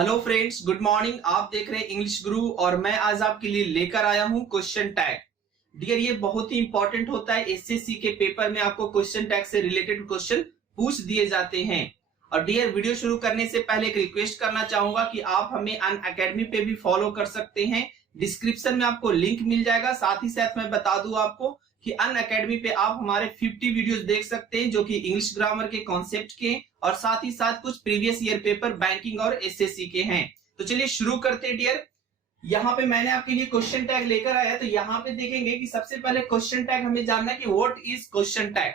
Hello friends, good morning. आप देख रहे हैं इंग्लिश गुरु और मैं आज आपके लिए लेकर आया हूं क्वेश्चन टैग। डियर, ये बहुत ही इंपॉर्टेंट होता है। एसएससी के पेपर में आपको क्वेश्चन टैग से रिलेटेड क्वेश्चन पूछ दिए जाते हैं। और डियर, वीडियो शुरू करने से पहले एक रिक्वेस्ट करना चाहूंगा कि आप हमें अनअकैडमी पे भी फॉलो कर सकते हैं। डिस्क्रिप्शन में आपको लिंक मिल जाएगा। साथ ही साथ मैं बता दूं आपको कि अनअकैडमी पे आप हमारे 50 वीडियोस देख सकते हैं जो कि इंग्लिश ग्रामर के कॉन्सेप्ट के और साथ ही साथ कुछ प्रीवियस ईयर पेपर बैंकिंग और एसएससी के हैं। तो चलिए शुरू करते हैं डियर। यहाँ पे मैंने आपके लिए क्वेश्चन टैग लेकर आया। तो यहाँ पे देखेंगे कि सबसे पहले क्वेश्चन टैग हमें जानना है कि what is question tag.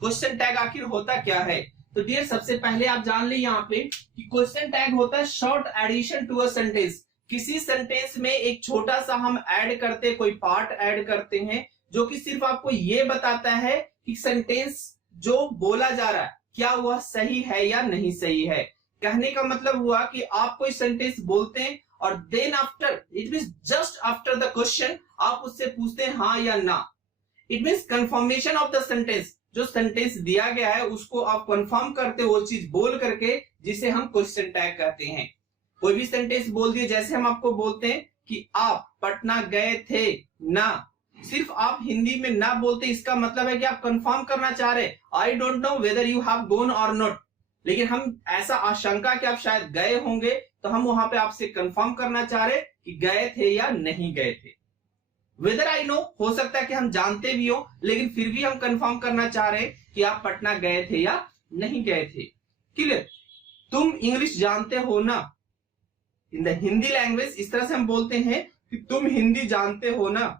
Question tag आखिर होता क्या है। तो डियर, सबसे पहले आप जान ले यहाँ पे कि क्वेश्चन टैग होता है short addition to a sentence. किसी सेंटेंस में एक छोटा सा हम ऐड करते, कोई पार्ट ऐड करते हैं जो कि सिर्फ आपको ये बताता है कि सेंटेंस जो बोला जा रहा है क्या वह सही है या नहीं सही है। कहने का मतलब हुआ कि आप कोई सेंटेंस बोलते हैं और then after, it means just after the question, आप उससे पूछते हैं हाँ या ना। It means confirmation of the sentence. जो सेंटेंस दिया गया है उसको आप कंफर्म करते हो वो चीज बोल करके, जिसे हम क्वेश्चन टैग कहते हैं। कोई भी सेंटेंस बोल दिए, जैसे हम आपको बोलते हैं कि आप पटना गए थे ना। सिर्फ आप हिंदी में ना बोलते, इसका मतलब है कि आप कंफर्म करना चाह रहे I don't know whether you have gone और नॉट। लेकिन हम ऐसा आशंका कि आप शायद गए होंगे, तो हम वहां पे आपसे कंफर्म करना चाह रहे कि गए थे या नहीं गए थे। वेदर आई नो हो सकता है कि हम जानते भी हो, लेकिन फिर भी हम कंफर्म करना चाह रहे कि आप पटना गए थे या नहीं गए थे। क्लियर। तुम इंग्लिश जानते हो ना। इन द हिंदी लैंग्वेज इस तरह से हम बोलते हैं कि तुम हिंदी जानते हो ना।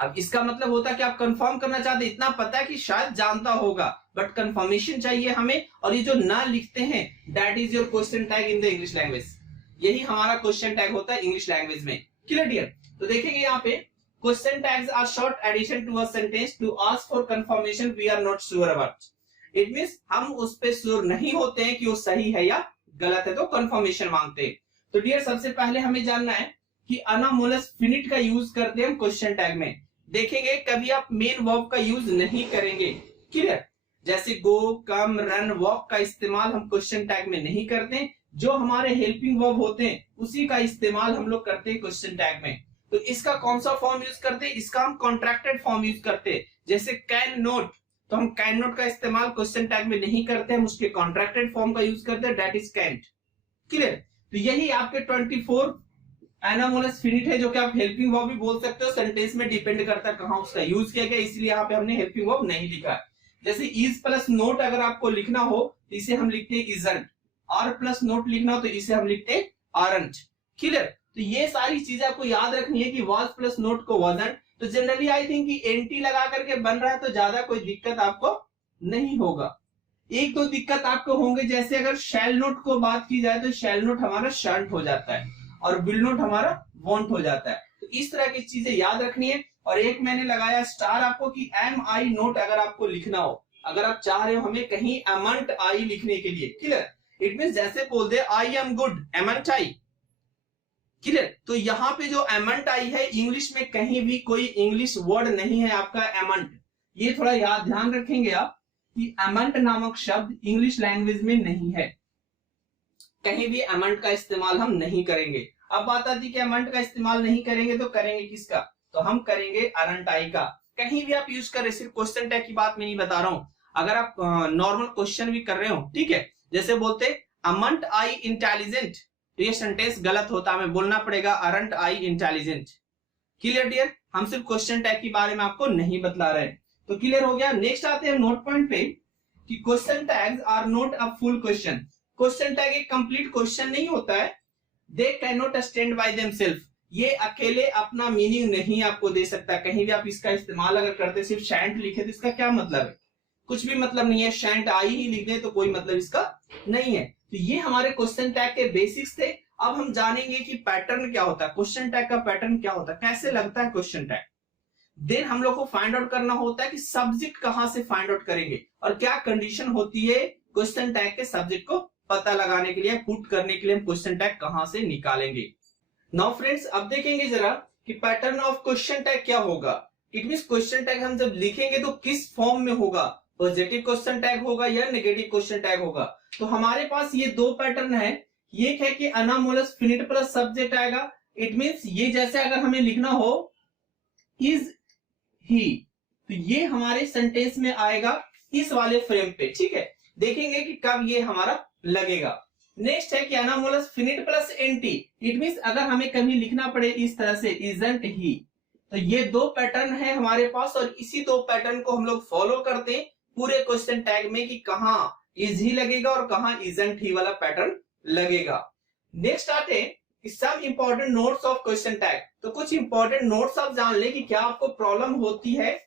अब इसका मतलब होता है कि आप कंफर्म करना चाहते, इतना पता है कि शायद जानता होगा बट कंफर्मेशन चाहिए हमें। और ये जो ना लिखते हैं, that is your question tag in the English language. यही हमारा क्वेश्चन टैग होता है इंग्लिश लैंग्वेज में। Clear dear. तो देखेंगे यहाँ पे question tags are short addition to a sentence to ask for confirmation we are not sure about. इट मींस हम उस पे श्योर नहीं होते हैं कि वो सही है या गलत है, तो कंफर्मेशन मांगते हैं। तो डियर, सबसे पहले हमें जानना है कि अनामोलस फिनिट का यूज करते हैं क्वेश्चन टैग में। देखेंगे कभी आप मेन वर्ब का यूज नहीं करेंगे। क्लियर। जैसे गो, कम, रन, वॉक का इस्तेमाल हम क्वेश्चन टैग में नहीं करते। जो हमारे हेल्पिंग वर्ब होते हैं उसी का इस्तेमाल हम लोग करते हैं क्वेश्चन टैग में। तो इसका कौन सा फॉर्म यूज करते हैं, इसका हम कॉन्ट्रैक्टेड फॉर्म यूज करते हैं। जैसे कैन नोट, तो हम कैन नोट का इस्तेमाल क्वेश्चन टैग में नहीं करते, हम उसके कॉन्ट्रैक्टेड फॉर्म का यूज करते हैं, दैट इज कैंट। क्लियर। तो यही आपके 24 एनामोलस फिनिट है, जो कि आप हेल्पिंग वर्ब भी बोल सकते हो। सेंटेंस में डिपेंड करता है कहां उसका यूज किया गया, इसलिए यहाँ पे हमने हेल्पिंग वर्ब नहीं लिखा। जैसे इज प्लस नोट अगर आपको लिखना हो तो इसे हम लिखते हैं इजंट। आर प्लस नोट लिखना हो तो इसे हम लिखते हैं आरंट। क्लियर। तो ये सारी चीजें आपको याद रखनी है कि वाज प्लस नोट को वाजंट। तो जनरली आई थिंक कि एनटी लगा करके बन रहा है तो ज्यादा कोई दिक्कत आपको नहीं होगा। एक दो दिक्कत आपको होंगे, जैसे अगर शैल नोट को बात की जाए तो शैल नोट हमारा शर्ट हो जाता है और विल नोट हमारा वॉन्ट हो जाता है। तो इस तरह की चीजें याद रखनी है। और एक मैंने लगाया स्टार आपको कि एम आई नोट अगर आपको लिखना हो, अगर आप चाह रहे हो हमें कहीं एमंट आई लिखने के लिए। क्लियर। इट मींस जैसे बोल दे आई एम गुड एमंट आई। क्लियर। तो यहाँ पे जो एमंट आई है, इंग्लिश में कहीं भी कोई इंग्लिश वर्ड नहीं है आपका एमंट। ये थोड़ा याद ध्यान रखेंगे आप कि एमंट नामक शब्द इंग्लिश लैंग्वेज में नहीं है। कहीं भी एमंट का इस्तेमाल हम नहीं करेंगे। अब बात आती है कि एमंट का इस्तेमाल नहीं करेंगे तो करेंगे किसका, तो हम करेंगे अरंटाई का। कहीं भी आप यूज कर रहे, सिर्फ क्वेश्चन टैग की बात मैं नहीं बता रहा हूं, अगर आप नॉर्मल क्वेश्चन भी कर रहे हो, ठीक है। जैसे बोलते अमंट आई इंटेलिजेंट, तो ये सेंटेंस गलत होता, हमें बोलना पड़ेगा aren't I intelligent. Clear dear. हम सिर्फ क्वेश्चन टैग के बारे में आपको नहीं बतला रहे। तो क्लियर हो गया। नेक्स्ट आते हैं नोट पॉइंट पे कि question tags are not a full question. Question tag एक कंप्लीट क्वेश्चन नहीं होता है। They can not stand by themselves. ये अकेले अपना मीनिंग नहीं आपको दे सकता। कहीं भी आप इसका इस्तेमाल अगर करते, सिर्फ शैंट लिखे तो इसका क्या मतलब है, कुछ भी मतलब नहीं है। शैंट आई ही लिख दे तो कोई मतलब इसका नहीं है। तो ये हमारे क्वेश्चन टैग के बेसिक्स थे। अब हम जानेंगे कि पैटर्न क्या होता है, क्वेश्चन टैग का पैटर्न क्या होता है, कैसे लगता है क्वेश्चन टैग। देन हम लोग को फाइंड आउट करना होता है कि सब्जेक्ट कहां से फाइंड आउट करेंगे और क्या कंडीशन होती है क्वेश्चन टैग के सब्जेक्ट को पता लगाने के लिए, पुट करने के लिए हम क्वेश्चन टैग कहां से निकालेंगे। नाउ फ्रेंड्स, अब देखेंगे जरा कि पैटर्न ऑफ क्वेश्चन टैग क्या होगा। इट मींस क्वेश्चन टैग हम जब लिखेंगे तो किस फॉर्म में होगा, पॉजिटिव क्वेश्चन टैग होगा या नेगेटिव क्वेश्चन टैग होगा। तो हमारे पास ये दो पैटर्न है ये है कि अनामोलस फिनिट प्लस सब्जेक्ट आएगा। इट मींस ये जैसे अगर हमें लिखना हो इज ही, तो ये हमारे सेंटेंस में आएगा इस वाले फ्रेम पे, ठीक है। देखेंगे कि कब ये हमारा लगेगा। नेक्स्ट है कि anomalous finite plus NT. It means अगर हमें कभी लिखना पड़े इस तरह से इजंट ही, तो ये दो पैटर्न है हमारे पास और इसी दो पैटर्न को हम लोग फॉलो करते हैं पूरे क्वेश्चन टैग में कि कहां इज ही लगेगा और कहां इजंट ही वाला पैटर्न लगेगा। नेक्स्ट आते हैं some important notes of question tag. तो कुछ इंपॉर्टेंट नोट्स आप जान ले कि क्या आपको प्रॉब्लम होती है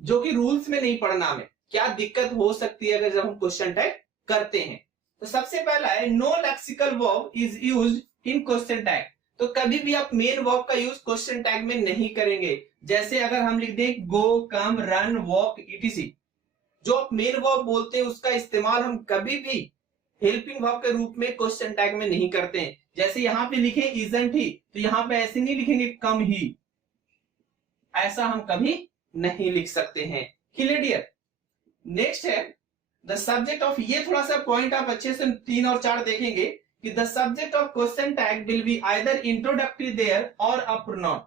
जो कि रूल्स में नहीं पढ़ना में, क्या दिक्कत हो सकती है अगर जब हम क्वेश्चन टैग करते हैं। तो सबसे पहला है no lexical verb is used in question tag. तो कभी भी आप मेन वर्ब का यूज क्वेश्चन टैग में नहीं करेंगे। जैसे अगर हम लिख दें go, come, run, walk, etc, जो आप मेन वर्ब बोलते हैं उसका इस्तेमाल हम कभी भी हेल्पिंग वर्ब के रूप में क्वेश्चन टैग में नहीं करते हैं। जैसे यहाँ पे लिखे इजंट ही, तो यहाँ पे ऐसे नहीं लिखेंगे कम ही, ऐसा हम कभी नहीं लिख सकते हैं। Clear dear. नेक्स्ट है द सब्जेक्ट ऑफ, ये थोड़ा सा पॉइंट आप अच्छे से 3 और 4 देखेंगे कि the subject of question tag will be either introductory there or a pronoun.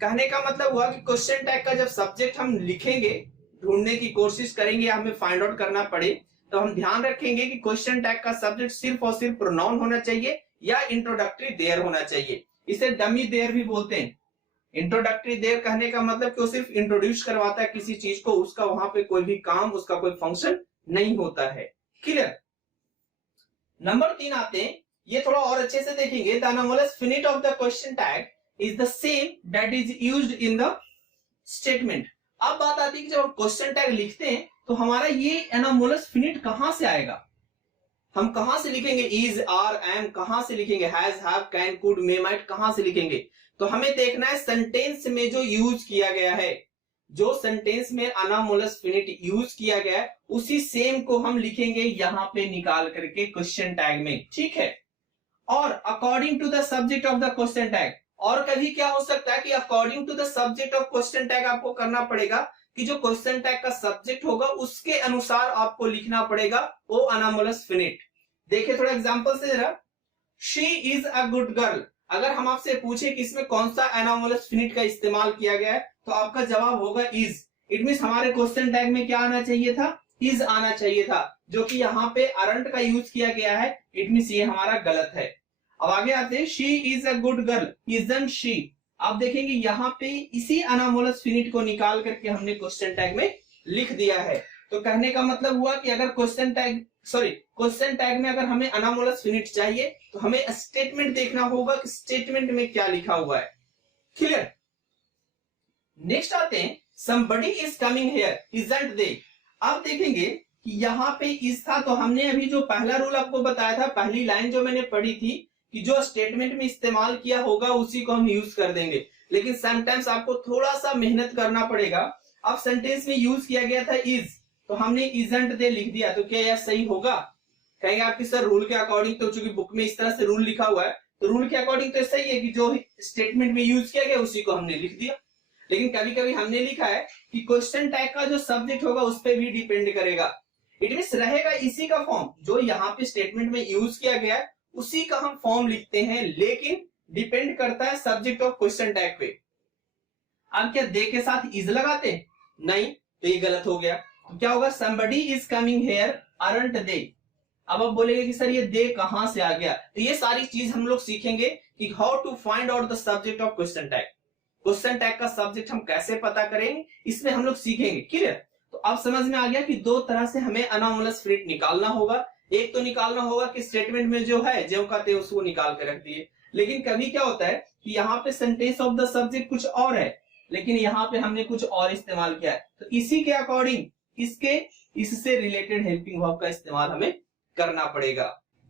कहने का मतलब हुआ कि क्वेश्चन टैग का जब सब्जेक्ट हम लिखेंगे, ढूंढने की कोशिश करेंगे, हमें फाइंड आउट करना पड़े, तो हम ध्यान रखेंगे कि क्वेश्चन टैग का सब्जेक्ट सिर्फ और सिर्फ प्रोनाउन होना चाहिए या इंट्रोडक्टरी देयर होना चाहिए। इसे डमी देयर भी बोलते हैं। इंट्रोडक्टरी देयर कहने का मतलब कि वो सिर्फ इंट्रोड्यूस करवाता है किसी चीज को, उसका वहां पे कोई भी काम, उसका कोई फंक्शन नहीं होता है। क्लियर। नंबर 3 आते हैं, ये थोड़ा और अच्छे से देखेंगे। The anomalous finite of the question tag is the same that is used in the statement. अब बात आती है कि जब हम क्वेश्चन टैग लिखते हैं तो हमारा ये अनोमलस फिनिट कहां से आएगा, हम कहां से लिखेंगे, इज, आर, एम कहां से लिखेंगे, has, have, can, could, may, might कहां से लिखेंगे। तो हमें देखना है सेंटेंस में जो यूज किया गया है, जो सेंटेंस में अनामोलस फिनिट यूज किया गया है उसी सेम को हम लिखेंगे यहां पे निकाल करके क्वेश्चन टैग में, ठीक है। और according to the subject of the question tag, और कभी क्या हो सकता है कि according to the subject of question tag आपको करना पड़ेगा कि जो क्वेश्चन टैग का सब्जेक्ट होगा उसके अनुसार आपको लिखना पड़ेगा वो अनामोलस फिनिट। देखिए थोड़ा एग्जांपल से जरा, she is a good girl. अगर हम आपसे पूछे कि इसमें कौन सा अनामोलस फिनिट का इस्तेमाल किया गया है तो आपका जवाब होगा इज। इट मींस हमारे क्वेश्चन टैग में क्या आना चाहिए था, इज आना चाहिए था, जो कि यहाँ पे अरंट का यूज किया गया है। इट मींस ये हमारा गलत है। अब आगे आते हैं, she is a good girl, isn't she. आप देखेंगे यहाँ पे इसी अनामोलस फिनिट को निकाल करके हमने क्वेश्चन टैग में लिख दिया है। तो कहने का मतलब हुआ कि अगर क्वेश्चन टैग में अगर हमें अनामोलस फिनिट चाहिए तो हमें स्टेटमेंट देखना होगा कि स्टेटमेंट में क्या लिखा हुआ है। क्लियर। नेक्स्ट आते हैं, somebody is coming here, isn't they। आप देखेंगे कि यहाँ पे इस था, तो हमने अभी जो पहला रूल आपको बताया था, पहली लाइन जो मैंने पढ़ी थी कि जो स्टेटमेंट में इस्तेमाल किया होगा उसी को हम यूज कर देंगे। लेकिन समटाइम्स आपको थोड़ा सा मेहनत करना पड़ेगा। अब सेंटेंस में यूज किया गया था इज, तो हमने इजंट दे लिख दिया, तो क्या यह सही होगा? कहेंगे आपकी सर रूल के अकॉर्डिंग, तो चूंकि बुक में इस तरह से रूल लिखा हुआ है तो रूल के अकॉर्डिंग तो सही है कि जो स्टेटमेंट में यूज किया गया उसी को हमने लिख दिया। लेकिन कभी कभी हमने लिखा है कि क्वेश्चन टैग का जो सब्जेक्ट होगा उस पर भी डिपेंड करेगा। इट मींस रहेगा इसी का फॉर्म, जो यहाँ पे स्टेटमेंट में यूज किया गया है उसी का हम फॉर्म लिखते हैं, लेकिन डिपेंड करता है सब्जेक्ट ऑफ क्वेश्चन टैग पे। अब क्या दे के साथ इज लगाते हैं? नहीं, तो ये गलत हो गया। तो क्या होगा, somebody is coming here, aren't they। अब आप बोलेंगे कि सर ये दे कहां से आ गया, तो ये सारी चीज हम लोग सीखेंगे कि how to find out the subject of question tag. Question tag का सब्जेक्ट हम कैसे पता करेंगे, इसमें हम लोग सीखेंगे। क्लियर। तो अब समझ में आ गया कि दो तरह से हमें अनोमलस फिनिट निकालना होगा। एक तो निकालना होगा कि स्टेटमेंट में जो है जो कहते हैं उसको निकाल के रख दिए। लेकिन कभी क्या होता है कि यहाँ पे सेंटेंस ऑफ द सब्जेक्ट कुछ और है, लेकिन यहाँ पे हमने कुछ और इस्तेमाल किया है, तो इसी के अकॉर्डिंग इससे रिलेटेड हेल्पिंग वर्ब का इस्तेमाल हमें करना पड़ेगा।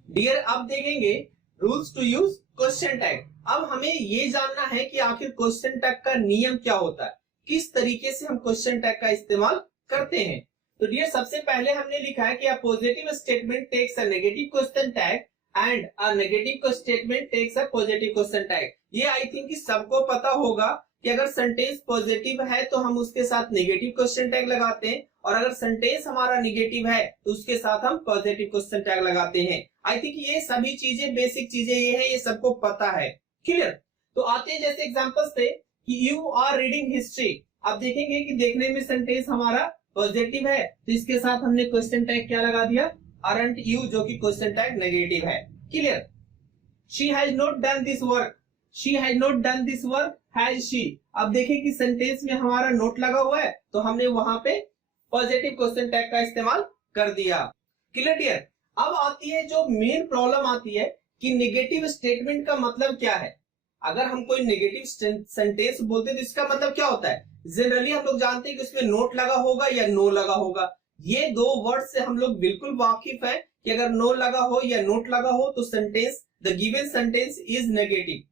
डियर, अब देखेंगे rules to use question tag. अब हमें ये जानना है कि आखिर क्वेश्चन टैग का नियम क्या होता है, किस तरीके से हम क्वेश्चन टैग का इस्तेमाल करते हैं। तो डियर, सबसे पहले हमने लिखा है कि a positive statement takes a negative question tag and a negative statement takes a positive question tag. ये आई थिंक कि सबको पता होगा कि अगर सेंटेंस पॉजिटिव है तो हम उसके साथ नेगेटिव क्वेश्चन टैग लगाते हैं, और अगर सेंटेंस हमारा नेगेटिव है तो उसके साथ हम पॉजिटिव क्वेश्चन टैग लगाते हैं। आई थिंक ये सभी चीजें, बेसिक चीजें ये है, ये सबको पता है। क्लियर? तो आते हैं जैसे एग्जांपल्स पे कि यू आर रीडिंग हिस्ट्री। आप देखेंगे कि देखने में सेंटेंस हमारा पॉजिटिव है तो इसके साथ हमने क्वेश्चन टैग क्या लगा दिया? aren't you, जो कि क्वेश्चन टैग नेगेटिव है। Clear? she has not done this work, she has not done this work, has she। अब देखें कि सेंटेंस में हमारा नोट लगा हुआ है तो हमने वहां पे पॉजिटिव क्वेश्चन टैग का इस्तेमाल कर दिया। क्लियर? अब आती है जो मेन प्रॉब्लम आती है कि नेगेटिव स्टेटमेंट का मतलब क्या है। अगर हम कोई नेगेटिव सेंटेंस बोलते हैं तो इसका मतलब क्या होता है? जनरली हम लोग जानते हैं कि उसमें नोट लगा होगा या नो लगा होगा। ये दो वर्ड से हम लोग बिल्कुल वाकिफ है कि अगर नो लगा हो या नोट लगा हो तो sentence, the given sentence is negative,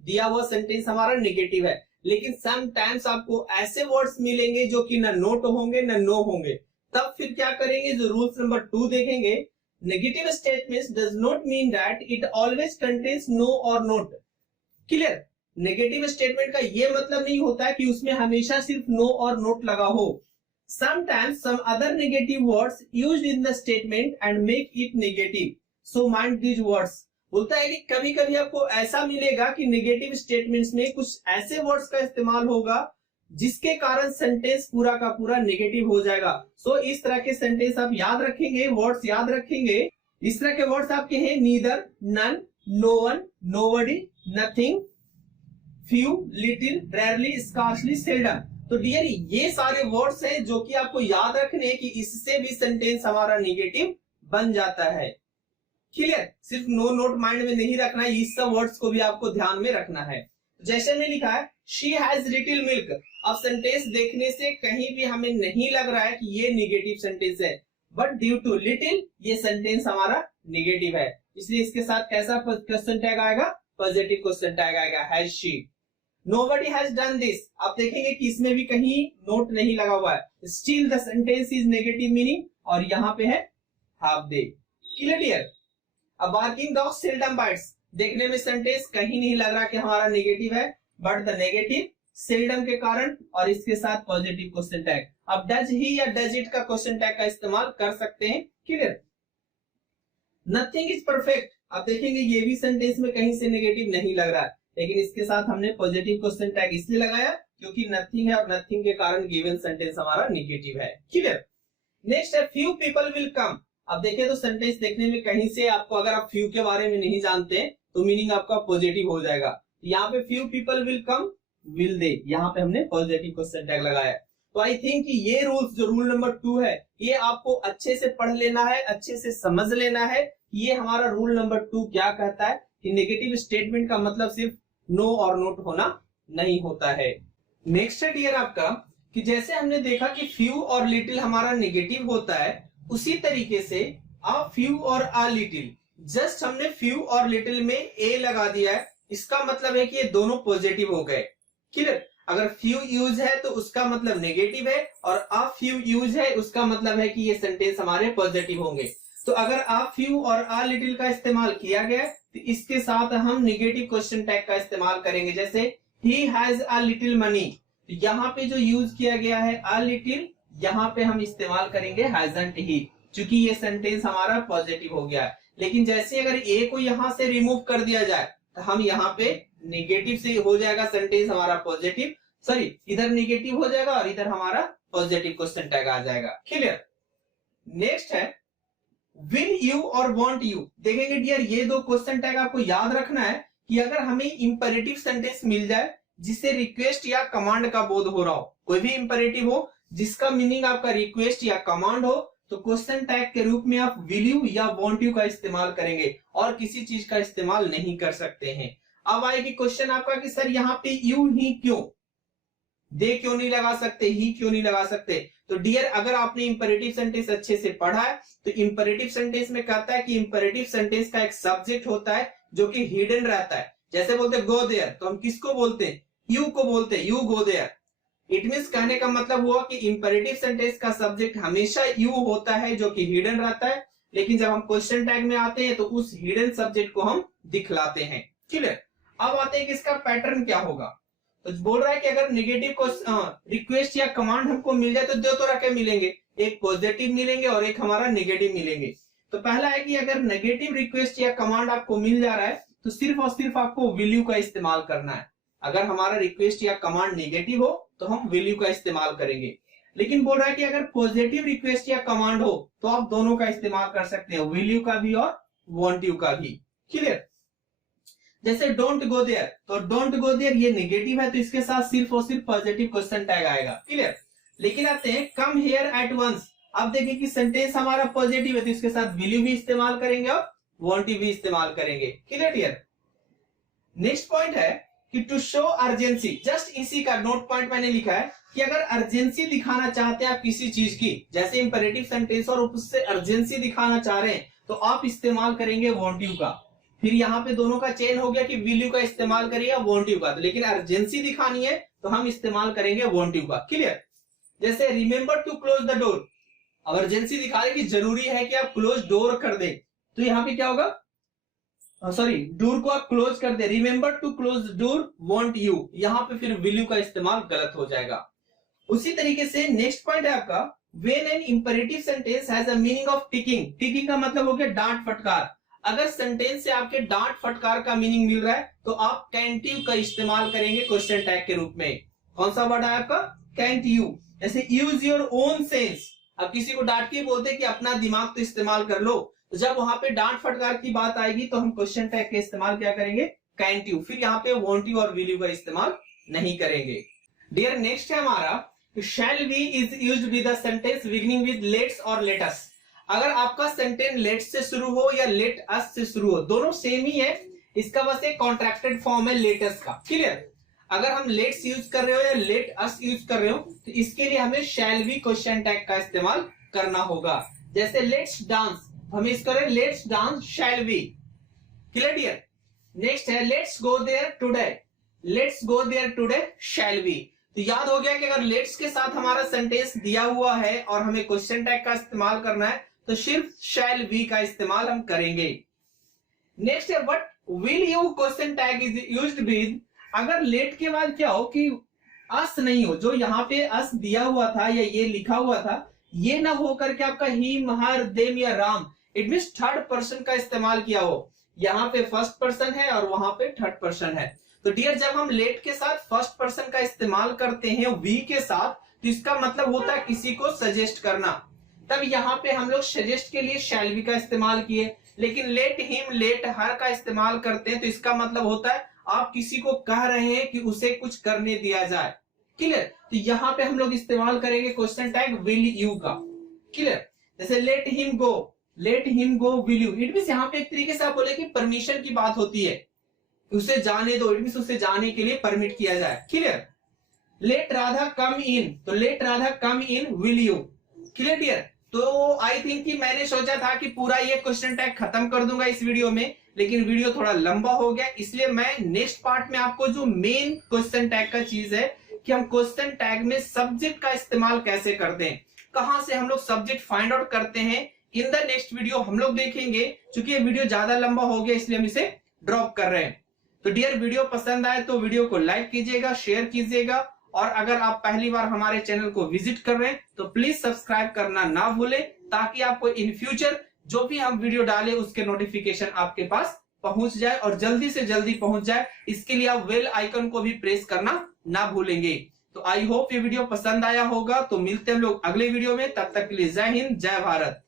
दिया हुआ सेंटेंस हमारा नेगेटिव है। लेकिन समटाइम्स आपको ऐसे वर्ड्स मिलेंगे जो कि ना नोट होंगे ना नो होंगे, तब फिर क्या करेंगे? जो रूल्स नंबर 2 देखेंगे, negative statements does not mean that it always contains no or not. Clear? Negative statement का ये मतलब नहीं होता कि उसमें हमेशा सिर्फ नो और नोट लगा हो। Sometimes some other negative words used in the statement and make it negative. So mind these words. बोलता है कि कभी कभी आपको ऐसा मिलेगा कि नेगेटिव स्टेटमेंट्स में कुछ ऐसे वर्ड्स का इस्तेमाल होगा जिसके कारण सेंटेंस पूरा का पूरा नेगेटिव हो जाएगा। सो इस तरह के सेंटेंस आप याद रखेंगे, वर्ड्स याद रखेंगे। इस तरह के वर्ड्स आपके हैं neither, none, no one, nobody, nothing, few, little, rarely, scarcely, seldom. तो डियर ये सारे वर्ड्स हैं जो कि आपको याद रखने कि इससे भी सेंटेंस हमारा नेगेटिव बन जाता है। क्लियर? सिर्फ नो नोट माइंड में नहीं रखना है, इस सब वर्ड्स को भी आपको ध्यान में रखना है। जैसे में लिखा है शी हैज लिटिल मिल्क। अब सेंटेंस देखने से कहीं भी हमें नहीं लग रहा है कि ये नेगेटिव सेंटेंस है, बट ड्यू टू लिटिल ये सेंटेंस हमारा नेगेटिव है, इसलिए इसके साथ कैसा क्वेश्चन टैग आएगा? पॉजिटिव क्वेश्चन टैग आएगा, has she. Nobody has done this। आप देखेंगे कि इसमें भी कहीं नोट नहीं लगा हुआ है। Still the sentence is negative meaning, और यहाँ पे है half day। Clear? A barking dog seldom bites। देखने में सेंटेंस कहीं नहीं लग रहा कि हमारा नेगेटिव है, बट द नेगेटिव सेल्डम के कारण और इसके साथ पॉजिटिव क्वेश्चन टैग। अब डज ही या डज इट का क्वेश्चन टैग का इस्तेमाल कर सकते हैं। क्लियर? Nothing is perfect. आप देखेंगे ये भी सेंटेंस में कहीं से नेगेटिव नहीं लग रहा है, लेकिन इसके साथ हमने पॉजिटिव क्वेश्चन टैग इसलिए लगाया क्योंकि नथिंग है और नथिंग के कारण गिवन सेंटेंस हमारा नेगेटिव है। क्लियर? नेक्स्ट है फ्यू पीपल विल कम। अब देखें तो सेंटेंस देखने में कहीं से आपको, अगर आप फ्यू के बारे में नहीं जानते तो मीनिंग आपका पॉजिटिव हो जाएगा। यहाँ पे few people will come, will they, यहाँ पे हमने पॉजिटिव क्वेश्चन टैग लगाया। तो आई थिंक कि ये रूल्स जो रूल नंबर 2 है ये आपको अच्छे से पढ़ लेना है, अच्छे से समझ लेना है। ये हमारा रूल नंबर 2 क्या कहता है कि नेगेटिव स्टेटमेंट का मतलब सिर्फ नो और नोट होना नहीं होता है। नेक्स्ट है डियर आपका कि जैसे हमने देखा कि फ्यू और लिटिल हमारा नेगेटिव होता है, उसी तरीके से आ फ्यू और आ लिटिल, जस्ट हमने फ्यू और लिटिल में ए लगा दिया है, इसका मतलब है कि ये दोनों पॉजिटिव हो गए। क्लियर? अगर फ्यू यूज है तो उसका मतलब नेगेटिव है, और आ फ्यू यूज है उसका मतलब है कि ये सेंटेंस हमारे पॉजिटिव होंगे। तो अगर आ फ्यू और आ लिटिल का इस्तेमाल किया गया तो इसके साथ हम नेगेटिव क्वेश्चन टैग का इस्तेमाल करेंगे। जैसे he has a little money, तो यहाँ पे जो यूज किया गया है अ लिटिल, यहाँ पे हम इस्तेमाल करेंगे हैजंट ही, क्योंकि ये सेंटेंस हमारा पॉजिटिव हो गया है। लेकिन जैसे अगर ए को यहाँ से रिमूव कर दिया जाए तो हम यहाँ पे नेगेटिव से हो जाएगा सेंटेंस हमारा पॉजिटिव, सॉरी इधर नेगेटिव हो जाएगा और इधर हमारा पॉजिटिव क्वेश्चन टैग आ जाएगा। क्लियर? नेक्स्ट है विल यू और वांट यू। देखेंगे डियर ये दो क्वेश्चन टैग आपको याद रखना है कि अगर हमें इंपेरेटिव सेंटेंस मिल जाए जिससे रिक्वेस्ट या कमांड का बोध हो रहा हो, कोई भी इंपेरेटिव हो जिसका मीनिंग आपका रिक्वेस्ट या कमांड हो, तो क्वेश्चन टैग के रूप में आप विल यू या वांट यू का इस्तेमाल करेंगे और किसी चीज का इस्तेमाल नहीं कर सकते हैं। अब आएगी क्वेश्चन आपका कि सर यहाँ पे यू ही क्यों, दे क्यों नहीं लगा सकते, ही क्यों नहीं लगा सकते? तो डियर अगर आपने इंपेरेटिव सेंटेंस अच्छे से पढ़ा है तो इंपेरेटिव सेंटेंस में कहता है कि इंपेरेटिव सेंटेंस का एक सब्जेक्ट होता है जो कि हिडन रहता है। जैसे बोलते हैं गो देयर, तो हम किसको बोलते हैं? यू को बोलते हैं, you go there. It means कहने का मतलब हुआ कि इंपेरेटिव सेंटेंस का सब्जेक्ट हमेशा यू होता है जो कि हिडन रहता है, लेकिन जब हम क्वेश्चन टैग में आते हैं तो उस हिडन सब्जेक्ट को हम दिखलाते हैं। क्लियर? अब आते हैं कि इसका पैटर्न क्या होगा। तो बोल रहा है कि अगर नेगेटिव को रिक्वेस्ट या कमांड हमको मिल जाए तो दो तरह के मिलेंगे, एक पॉजिटिव मिलेंगे और एक हमारा नेगेटिव मिलेंगे। तो पहला है कि अगर नेगेटिव रिक्वेस्ट या कमांड आपको मिल जा रहा है तो सिर्फ और सिर्फ आपको वैल्यू का इस्तेमाल करना है। अगर हमारा रिक्वेस्ट या कमांड नेगेटिव हो तो हम वैल्यू का इस्तेमाल करेंगे। लेकिन बोल रहा है कि अगर पॉजिटिव रिक्वेस्ट या कमांड हो तो आप दोनों का इस्तेमाल कर सकते हैं, वैल्यू का भी और वांट यू का भी। क्लियर? जैसे डोंट गो देयर, तो डोंट गो देयर ये नेगेटिव है तो इसके साथ सिर्फ और सिर्फ पॉजिटिव क्वेश्चन टैग आएगा। क्लियर? लेकिन आते हैं कम हियर एट वंस, आप देखिए कि सेंटेंस हमारा पॉजिटिव है तो इसके साथ वैल्यू भी इस्तेमाल करेंगे और वांट यू भी इस्तेमाल करेंगे। क्लियर? नेक्स्ट पॉइंट है कि टू शो अर्जेंसी, जस्ट इसी का नोट पॉइंट मैंने लिखा है कि अगर अर्जेंसी दिखाना चाहते हैं आप किसी चीज की, जैसे इंपेरेटिव सेंटेंस और उससे अर्जेंसी दिखाना चाह रहे हैं तो आप इस्तेमाल करेंगे वांट यू का। फिर यहाँ पे दोनों का चेन हो गया कि विल यू का इस्तेमाल करिए वांट यू का, तो लेकिन अर्जेंसी दिखानी है तो हम इस्तेमाल करेंगे वांट यू का। क्लियर? जैसे remember to close the door, अब अर्जेंसी दिखा रहे कि जरूरी है कि आप क्लोज डोर कर दे, तो यहाँ पे क्या होगा, सॉरी डोर को आप क्लोज कर दे, remember to close door want you, यहाँ पे फिर विल यू का इस्तेमाल गलत हो जाएगा। उसी तरीके से नेक्स्ट पॉइंट है आपका when an imperative sentence has a meaning of ticking, ticking का मतलब हो गया डांट फटकार। अगर सेंटेंस से आपके डांट फटकार का मीनिंग मिल रहा है तो आप कैंट यू का इस्तेमाल करेंगे क्वेश्चन टैग के रूप में। कौन सा वर्ड है आपका? Cantt you. जैसे यूज योर ओन सेंस, अब किसी को डांट के बोलते कि अपना दिमाग तो इस्तेमाल कर लो, तो जब वहां पे डांट फटकार की बात आएगी तो हम क्वेश्चन टैग के इस्तेमाल क्या करेंगे? Can't you. फिर यहाँ पे वांट यू और विल यू का इस्तेमाल नहीं करेंगे। डियर नेक्स्ट है हमारा shall we is used with the sentence beginning with let's or let us. अगर आपका सेंटेंस लेट से शुरू हो या लेट अस से शुरू हो, दोनों सेम ही है, इसका बस एक कॉन्ट्रैक्टेड फॉर्म है लेटस का। क्लियर? अगर हम लेट्स यूज कर रहे हो या लेट अस यूज कर रहे हो तो इसके लिए हमें शैल वी क्वेश्चन टैग का इस्तेमाल करना होगा। जैसे लेट्स डांस, हम इस करें let's dance shall we. Clear? Next है let's go there today, let's go there today shall we. तो याद हो गया कि अगर लेट्स के साथ हमारा सेंटेंस दिया हुआ है और हमें क्वेश्चन टैग का इस्तेमाल करना है तो सिर्फ शैल वी का इस्तेमाल हम करेंगे। नेक्स्ट है what will you question tag is used with, अगर लेट के बाद क्या हो कि अस नहीं हो, जो यहाँ पे अस दिया हुआ था या ये लिखा हुआ था ये ना हो करके आपका हिम हर देम या Ram, it means third person का इस्तेमाल किया हो। यहाँ पे फर्स्ट पर्सन है और वहां पे थर्ड पर्सन है। तो डियर जब हम लेट के साथ फर्स्ट पर्सन का इस्तेमाल करते हैं वी के साथ तो इसका मतलब होता है किसी को सजेस्ट करना। तब यहाँ पे हम लोग सजेस्ट के लिए शैल वी का इस्तेमाल किए, लेकिन लेट हिम लेट हर का इस्तेमाल करते हैं तो इसका मतलब होता है आप किसी को कह रहे हैं कि उसे कुछ करने दिया जाए। क्लियर? तो यहाँ पे हम लोग इस्तेमाल करेंगे क्वेश्चन टैग विल यू का। क्लियर? जैसे let him go will you, it means यहाँ पे एक तरीके से आप बोले कि परमिशन की बात होती है, उसे जाने दो, इट मींस उसे जाने के लिए परमिट किया जाए। Clear? Let Radha come in, तो let Radha come in will you. Clear dear? तो आई थिंक कि मैंने सोचा था कि पूरा ये क्वेश्चन टैग खत्म कर दूंगा इस वीडियो में, लेकिन वीडियो थोड़ा लंबा हो गया, इसलिए मैं नेक्स्ट पार्ट में आपको जो मेन क्वेश्चन टैग का चीज है कि हम क्वेश्चन टैग में सब्जेक्ट का इस्तेमाल कैसे करते हैं, कहां से हम लोग सब्जेक्ट फाइंड आउट करते हैं, इन द नेक्स्ट वीडियो हम लोग देखेंगे। चूंकि ये वीडियो ज्यादा लंबा हो गया इसलिए हम इसे ड्रॉप कर रहे हैं। तो डियर वीडियो पसंद आए तो वीडियो को लाइक कीजिएगा, शेयर कीजिएगा, और अगर आप पहली बार हमारे चैनल को विजिट कर रहे हैं तो प्लीज सब्सक्राइब करना ना भूलें, ताकि आपको इन फ्यूचर जो भी हम वीडियो डालें उसके नोटिफिकेशन आपके पास पहुंच जाए और जल्दी से जल्दी पहुंच जाए। इसके लिए आप बेल आइकन को भी प्रेस करना ना भूलेंगे। तो आई होप ये वीडियो पसंद आया होगा। तो मिलते हैं हम लोग अगले वीडियो में, तब तक के लिए जय हिंद जय भारत।